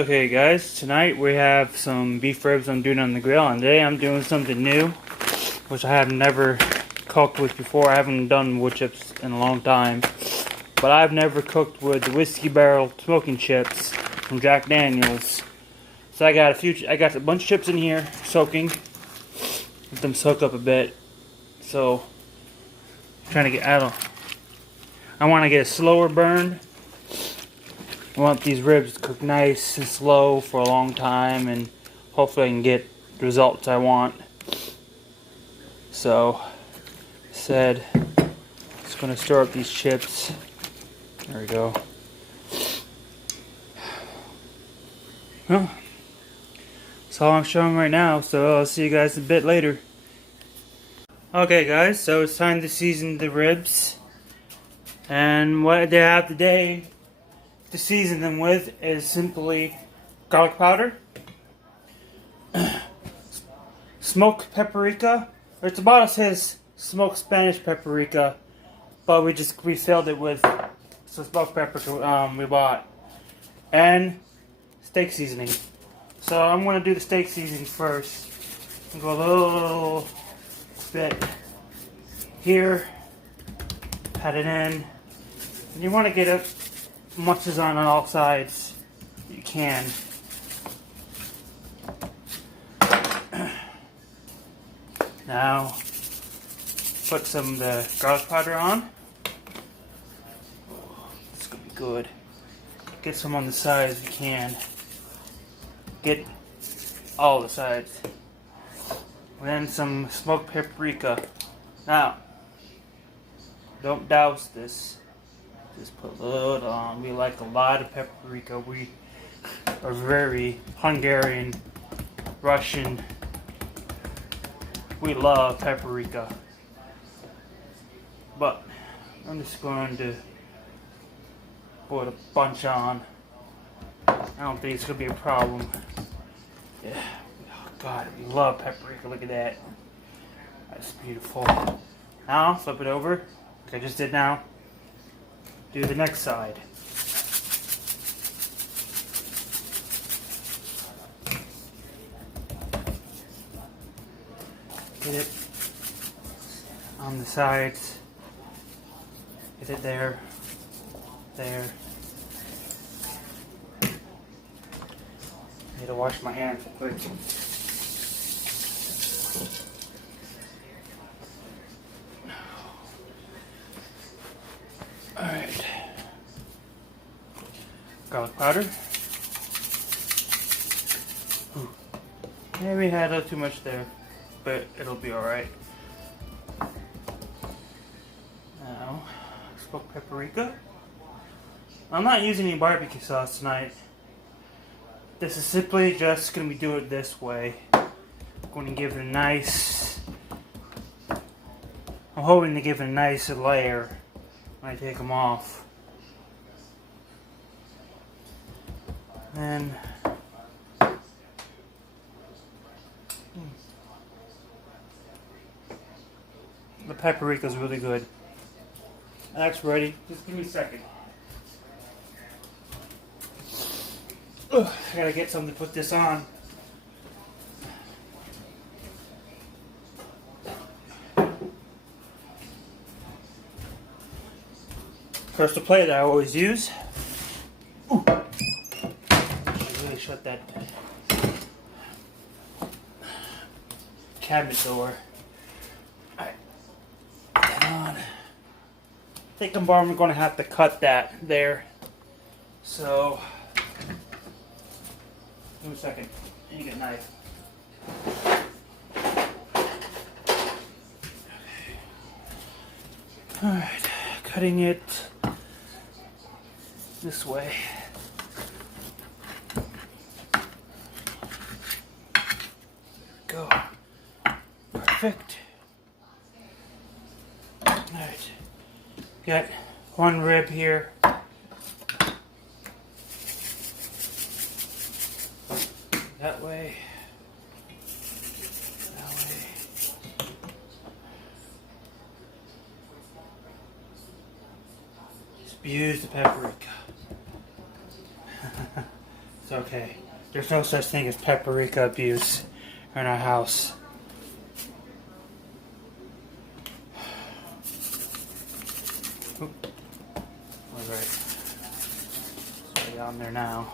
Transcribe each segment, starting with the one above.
Okay guys, tonight we have some beef ribs I'm doing on the grill, and today I'm doing something new which I have never cooked with before. I haven't done wood chips in a long time, but I've never cooked with the whiskey barrel smoking chips from Jack Daniels. So I got a bunch of chips in here soaking. Let them soak up a bit. So I'm trying to get I want to get a slower burn. I want these ribs to cook nice and slow for a long time, and hopefully I can get the results I want. So, said, just going to stir up these chips. There we go. Well, that's all I'm showing right now, so I'll see you guys a bit later. Okay guys, so it's time to season the ribs. And what they have today to season them with is simply garlic powder, smoked paprika. It's about it says smoked Spanish paprika, but we just refilled it with some smoked paprika we bought, and steak seasoning. So I'm gonna do the steak seasoning first. I'll go a little bit here, pat it in, and you want to get it much as on all sides you can. Now put some of the garlic powder on. This is gonna be good. Get some on the sides if you can. Get all the sides. And then some smoked paprika. Now, don't douse this. Just put a little on. We like a lot of paprika. We are very Hungarian, Russian. We love paprika. But I'm just going to put a bunch on. I don't think it's going to be a problem. Yeah. Oh God, we love paprika. Look at that. That's beautiful. Now, flip it over, like I just did now. Do the next side. Get it on the sides. Get it there. There. Need to wash my hands real quick. Alright. Garlic powder. Ooh. Maybe I had a little too much there, but it'll be alright. Now, smoked paprika. I'm not using any barbecue sauce tonight. This is simply just going to be doing it this way. I'm going to give it a nice... I'm hoping to give it a nice layer when I take them off. And the paprika is really good. That's ready. Just give me a second. Ugh, I gotta get something to put this on. Crystal plate that I always use. Ooh. Should really shut that cabinet door. Alright. Put that on. I think I'm going to have to cut that there. So, give me a second. I need a knife. Alright, cutting it this way. Go. Perfect. Alright. Got one rib here. That way. That way. Just use the paprika. So okay. There's no such thing as paprika abuse in our house. Alright. It's already on there now.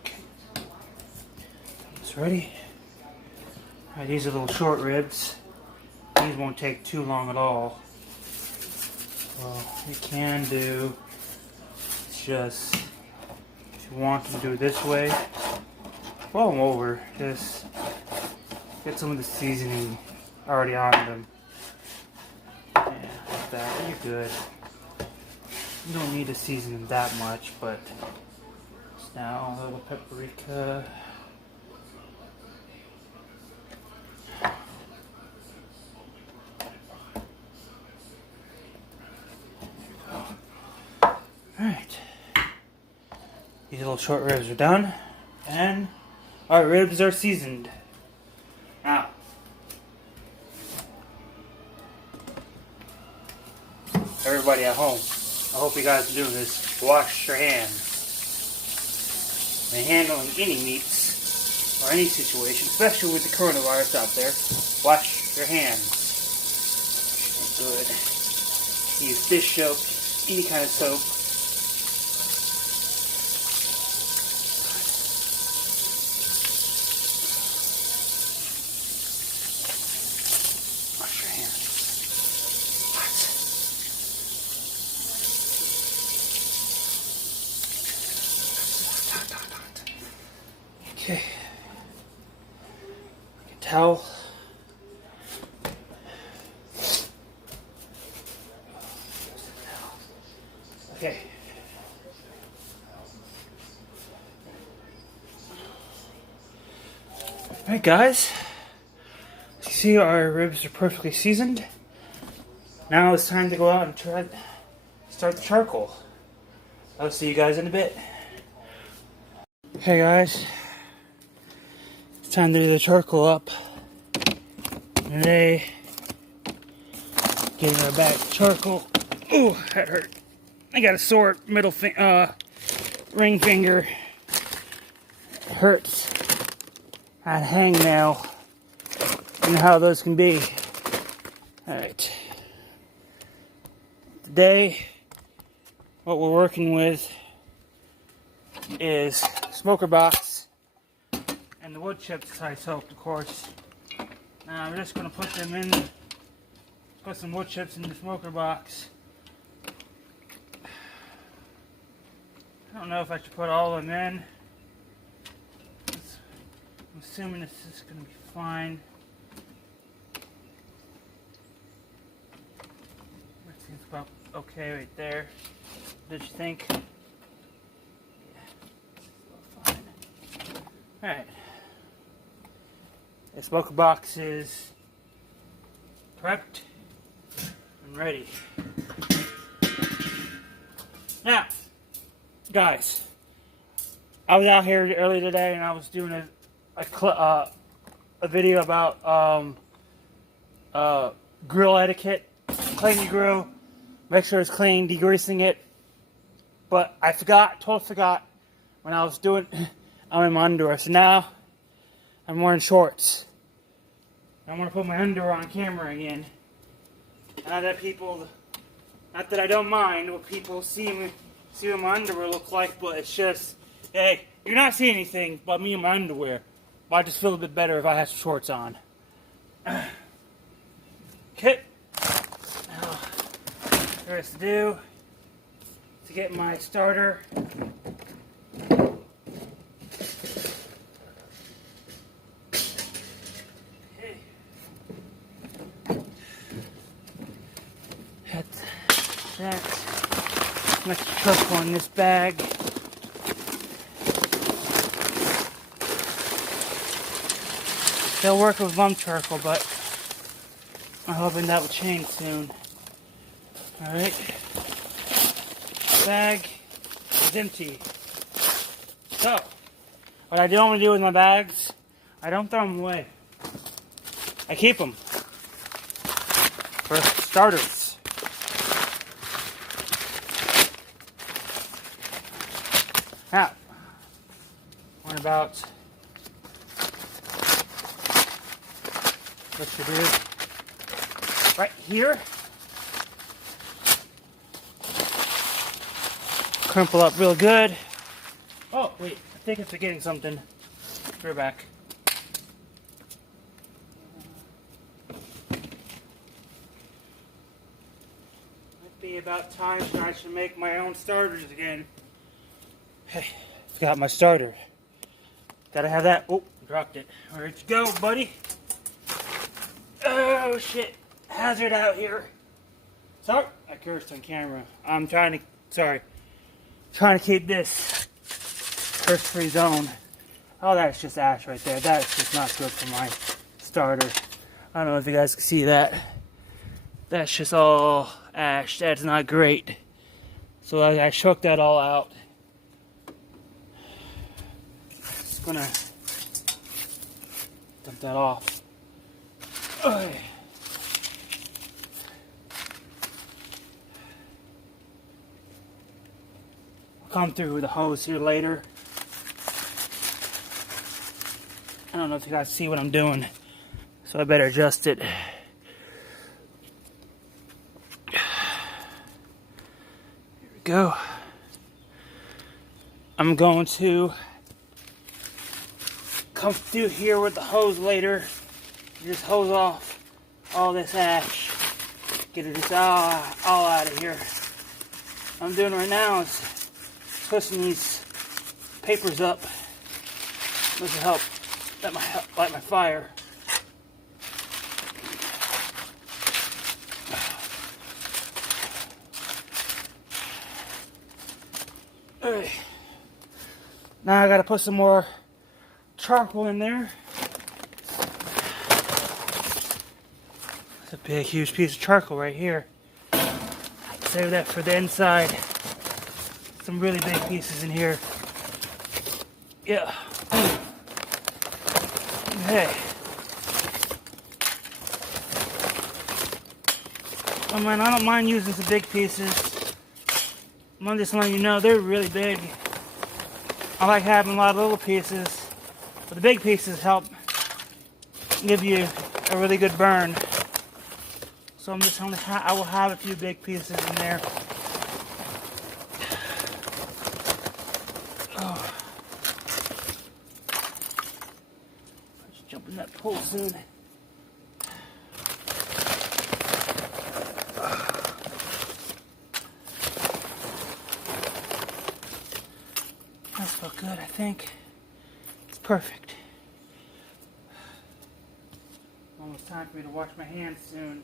Okay. It's ready. Alright, these are little short ribs. These won't take too long at all. Well, you can do, it's just, if you want to do it this way, roll them over, just get some of the seasoning already on them. Yeah, like that, you're good. You don't need to season them that much, but just now a little paprika. Alright, these little short ribs are done, and our ribs are seasoned. Now, everybody at home, I hope you guys are doing this. Wash your hands. When handling any meats or any situation, especially with the coronavirus out there, wash your hands. Good. Use dish soap, any kind of soap. Wash your hands. Okay. Towel. Okay. Alright guys, as you see, our ribs are perfectly seasoned. Now it's time to go out and start the charcoal. I'll see you guys in a bit. Hey guys, it's time to do the charcoal up. Today, getting our back charcoal. Ooh, that hurt. I got a sore ring finger. It hurts. That hangnail. You know how those can be. Alright. Today, what we're working with is smoker box and the wood chips I soaked, of course. Now I'm just going to put them in, put some wood chips in the smoker box. I don't know if I should put all of them in. I'm assuming this is going to be fine. That seems about okay right there. What did you think? Yeah, fine. Alright. The smoker box is prepped and ready. Now, guys, I was out here earlier today and I was doing a video about grill etiquette. Clean your grill, make sure it's clean, degreasing it. But I totally forgot when I was doing. I'm in my underwear, so now I'm wearing shorts. I want to put my underwear on camera again. Not that I don't mind what people see what my underwear look like, but it's just, hey, you're not seeing anything but me in my underwear. But I just feel a bit better if I have some shorts on. Okay. Now, there is to do to get my starter. Okay. That. Next charcoal in this bag. They'll work with lump charcoal, but I'm hoping that will change soon. Alright. Bag is empty. So, what I don't want to do with my bags, I don't throw them away. I keep them. For starters. Now, what about what you do right here? Crumple up real good. Oh, wait, I think I'm forgetting something. We're back. Might be about time that I should make my own starters again. Hey, forgot my starter. Gotta have that. Oh, dropped it. Where'd you go, buddy? Oh, shit. Hazard out here. Sorry, I cursed on camera. I'm trying to keep this curse-free zone. Oh, that's just ash right there. That's just not good for my starter. I don't know if you guys can see that. That's just all ash. That's not great. So I shook that all out. Just gonna dump that off. Okay. I'll come through with the hose here later. I don't know if you guys see what I'm doing, so I better adjust it. Here we go. I'm going to come through here with the hose later. Just hose off all this ash. Get it just all out of here. What I'm doing right now is pushing these papers up. This will help light my fire. Alright. Now I gotta put some more charcoal in there. It's a big, huge piece of charcoal right here. Save that for the inside. Some really big pieces in here. Yeah. Okay. Oh man, I don't mind using some big pieces. I'm just letting you know they're really big. I like having a lot of little pieces, but the big pieces help give you a really good burn. So I'm just I will have a few big pieces in there. Oh. Let's jump in that pool soon. That's felt good, I think. It's perfect. Almost time for me to wash my hands soon.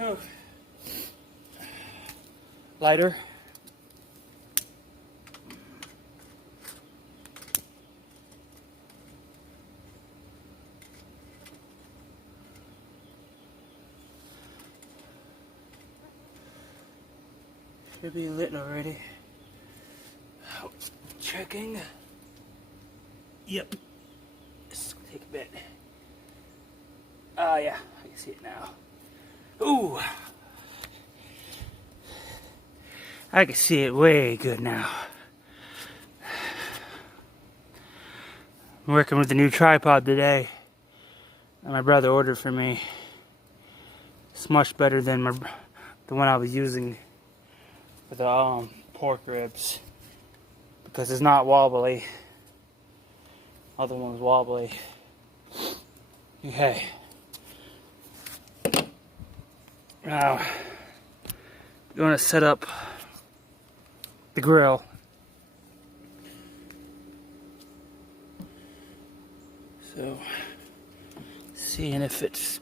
Oh. Lighter. Should be lit already. Oh, checking. Yep. This will take a bit. Yeah, I can see it now. Ooh. I can see it way good now. I'm working with the new tripod today that my brother ordered for me. It's much better than the one I was using for the pork ribs because it's not wobbly. Other one's wobbly. Okay. Now, I'm going to set up the grill. So, seeing if it's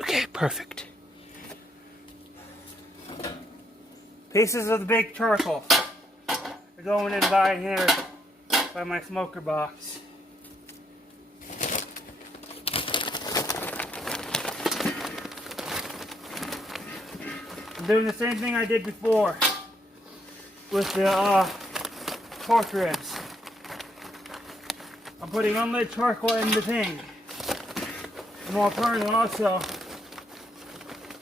okay, perfect. Pieces of the big charcoal are going in by here by my smoker box. I'm doing the same thing I did before with the pork ribs. I'm putting unlit charcoal in the thing. And while burning also,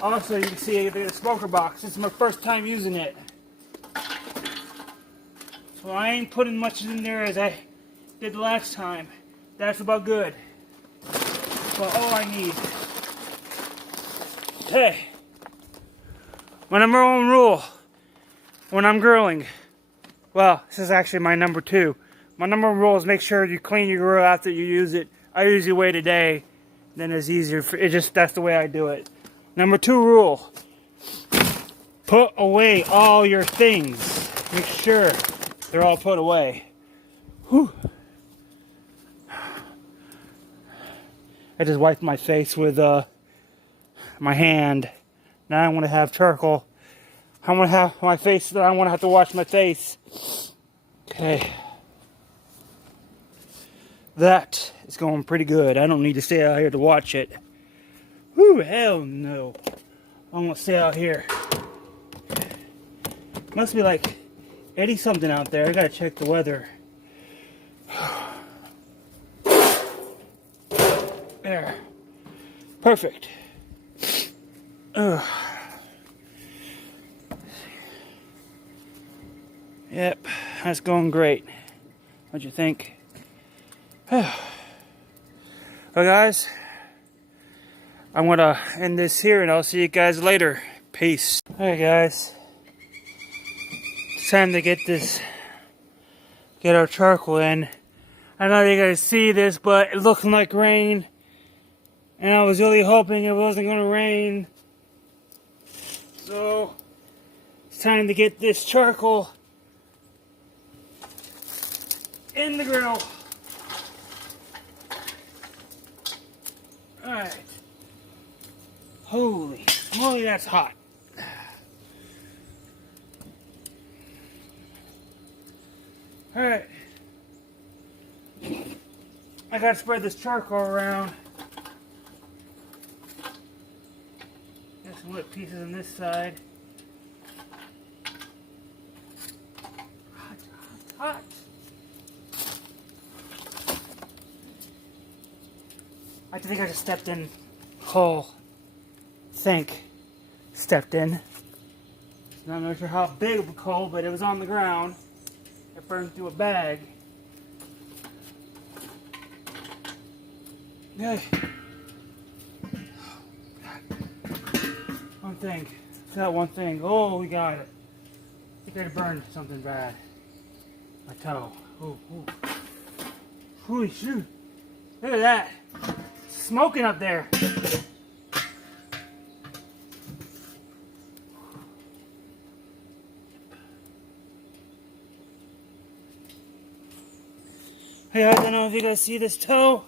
Also, you can see the smoker box. This is my first time using it. So I ain't putting much in there as I did the last time. That's about good. But all I need. Okay. My number one rule when I'm grilling. Well, this is actually my number 2. My number one rule is make sure you clean your grill after you use it. I usually wait a day. Then it's easier. That's the way I do it. Number 2 rule. Put away all your things. Make sure they're all put away. Whew. I just wiped my face with my hand. Now I want to have charcoal. I want to have my face. I don't want to have to wash my face. Okay. That is going pretty good. I don't need to stay out here to watch it. Whew, hell no. I'm going to stay out here. Must be like 80 something out there. I got to check the weather. There. Perfect. Yep, that's going great. What'd you think? Well, guys, I'm gonna end this here and I'll see you guys later. Peace. Alright, guys. It's time to get our charcoal in. I know you guys see this, but it's looking like rain. And I was really hoping it wasn't gonna rain. So, it's time to get this charcoal in the grill. Alright. Holy moly, that's hot. Alright. I gotta spread this charcoal around. Got some lit pieces on this side. Hot, hot, hot. I think I just stepped in whole. Stepped in. Not sure how big of a coal, but it was on the ground. It burned through a bag. Okay. One thing. That one thing. Oh, we got it. I think I burned something bad. My toe. Ooh, ooh. Holy shoot. Look at that. Smoking up there. Hey guys, I don't know if you guys see this toe.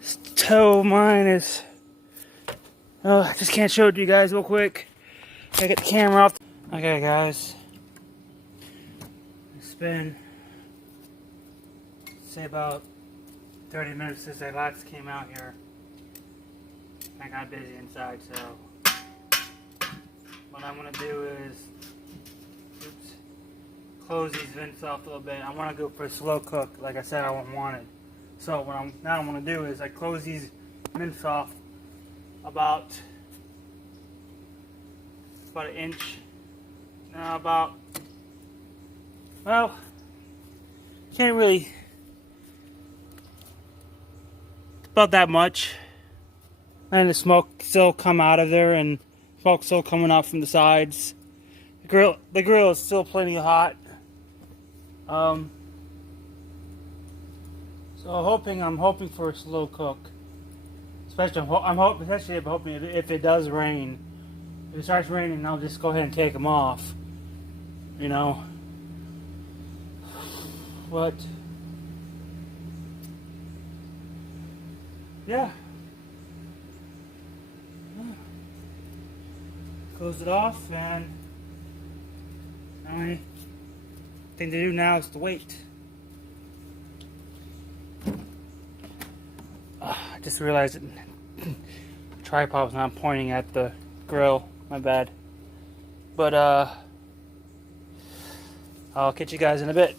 This toe of mine is... Oh, I just can't show it to you guys real quick. I get the camera off. Okay guys. It's been... say about 30 minutes since I last came out here. I got busy inside, so what I'm gonna do is close these vents off a little bit. I want to go for a slow cook, like I said I wanted. So what I'm gonna do is I close these vents off about an inch. Now well, can't really. About that much, and the smoke still come out of there, and smoke still coming out from the sides. The grill is still plenty hot. So I'm hoping for a slow cook. Especially I'm hoping if it does rain. If it starts raining, I'll just go ahead and take them off. You know. But yeah. Close it off, and the only thing to do now is to wait. I just realized the tripod was not pointing at the grill. My bad. But I'll catch you guys in a bit,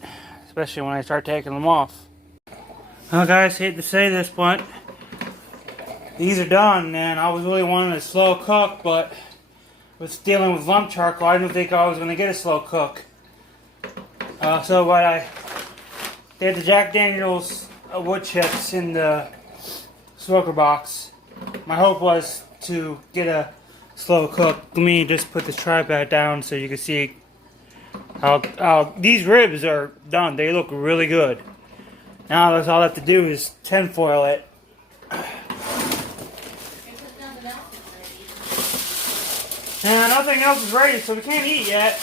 especially when I start taking them off. Well guys, hate to say this, but These are done, and I was really wanting a slow cook, but with dealing with lump charcoal, I didn't think I was going to get a slow cook. So what I did, the Jack Daniels wood chips in the smoker box. My hope was to get a slow cook. Let me just put this tripod down so you can see how these ribs are done. They look really good. Now that's all I have to do is tinfoil it. And nothing else is ready, so we can't eat yet.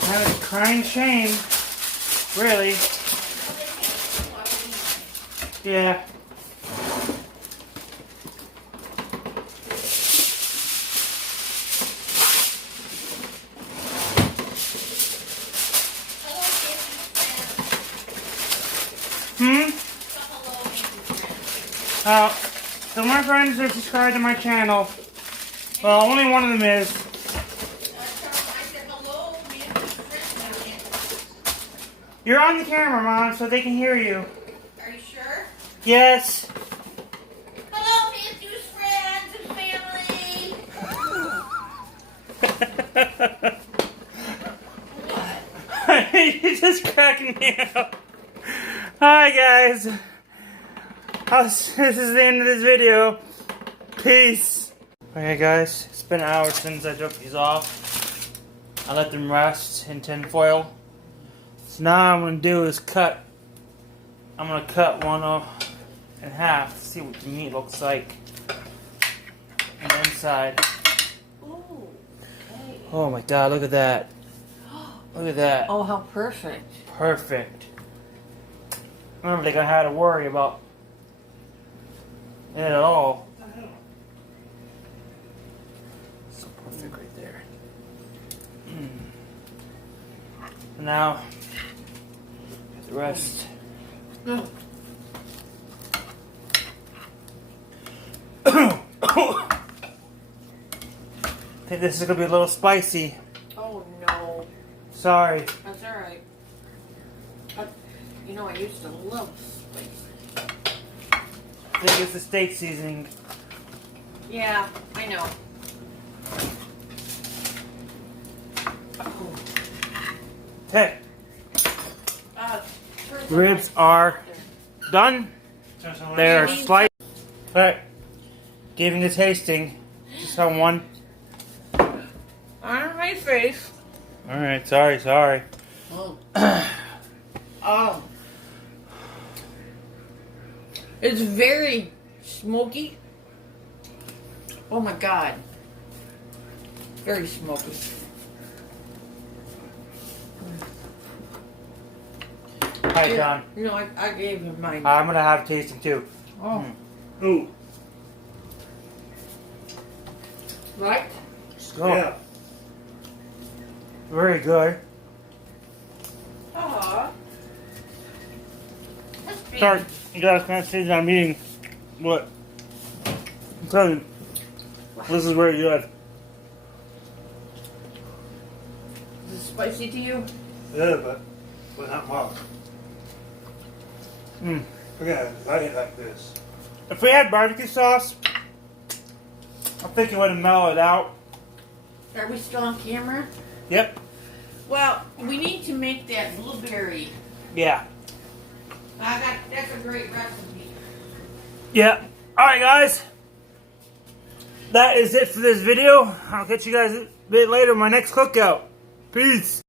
That is a crying shame, really. Yeah. So my friends are subscribed to my channel. Well, only one of them is. You're on the camera, Mom, so they can hear you. Are you sure? Yes. Hello, Matthew's friends and family. What? You're just cracking me up. Hi, guys. This is the end of this video. Peace. Okay, guys, it's been an hour since I took these off. I let them rest in tin foil. So now what I'm gonna do is cut. I'm gonna cut one off in half. See what the meat looks like on the inside. Ooh, okay. Oh my God! Look at that! Look at that! Oh, how perfect. Perfect. I don't think I had to worry about it at all. So perfect right there. Now, the rest. I think this is gonna be a little spicy. Oh, no. Sorry. That's alright. You know, I used to love spicy. I think it's the steak seasoning. Yeah, I know. Okay. First Ribs are done. They're sliced. Alright. Giving a tasting to someone. on my face. Alright, sorry. It's very smoky. Oh my God. Very smoky. Hi, John. You know, I gave him mine. I'm gonna have tasting too. Oh. Ooh. Right? Oh. Yeah. Very good. Aw. Sorry, you guys can't see that I'm eating. What? I'm telling you, this is very good. Is it spicy to you? Yeah, but not much. Mm. Yeah, I eat like this. If we had barbecue sauce, I think it would have mellowed out. Are we still on camera? Yep. Well, we need to make that blueberry. Yeah. That's a great recipe. Yeah. Alright, guys. That is it for this video. I'll catch you guys a bit later in my next cookout. Peace.